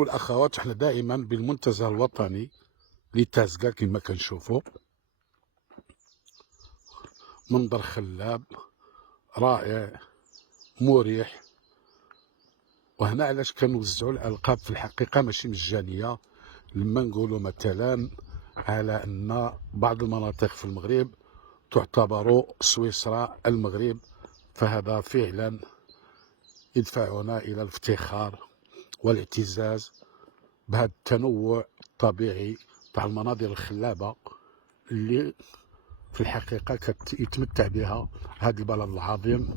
والأخوات، احنا دائما بالمنتزه الوطني لتازكا كما كنشوفوا، منظر خلاب رائع مريح. وهنا علاش كنوزعوا الألقاب في الحقيقة ماشي مجانية، لما نقولوا مثلا على أن بعض المناطق في المغرب تعتبر سويسرا المغرب، فهذا فعلا يدفعنا إلى الافتخار والاعتزاز بهذا التنوع الطبيعي تاع المناظر الخلابة اللي في الحقيقة يتمتع بها هذا البلد العظيم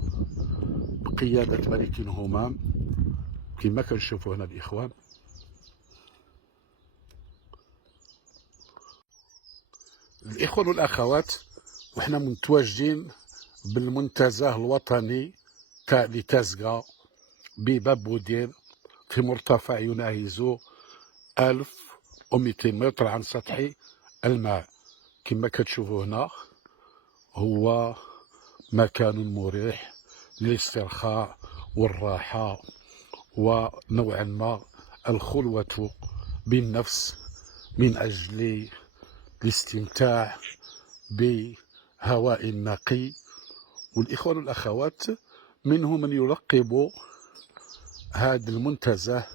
بقيادة ملك همام كما كنشوفوا هنا الإخوان. الإخوان والأخوات، وحنا متواجدين بالمنتزه الوطني لتازكا بباب بودير في مرتفع يناهز 1200 متر عن سطح الماء. كما كتشوفوا هنا هو مكان مريح للاسترخاء والراحة ونوعا ما الخلوة بالنفس من أجل الاستمتاع بهواء نقي. والإخوان والأخوات، منهم من يلقب هذا المنتزه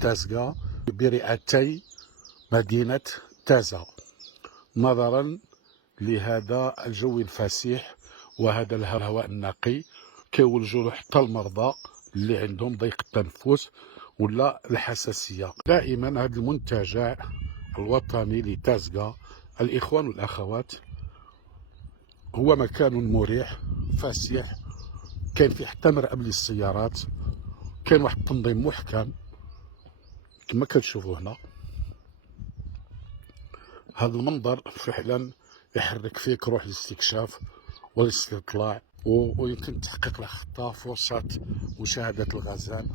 تازكا برئتي مدينة تازا، نظرا لهذا الجو الفسيح وهذا الهواء النقي كيولجوا حتى المرضى اللي عندهم ضيق التنفس ولا الحساسية. دائما هذا المنتجع الوطني لتازكا الإخوان والأخوات هو مكان مريح فسيح، كاين فيه حتى مرأب للسيارات، كاين واحد التنظيم محكم كما كتشوفوا هنا. هذا المنظر فعلا يحرك فيك روح الاستكشاف والاستطلاع، ويمكن تحقيق لك خطة فرصة مشاهدة الغزال.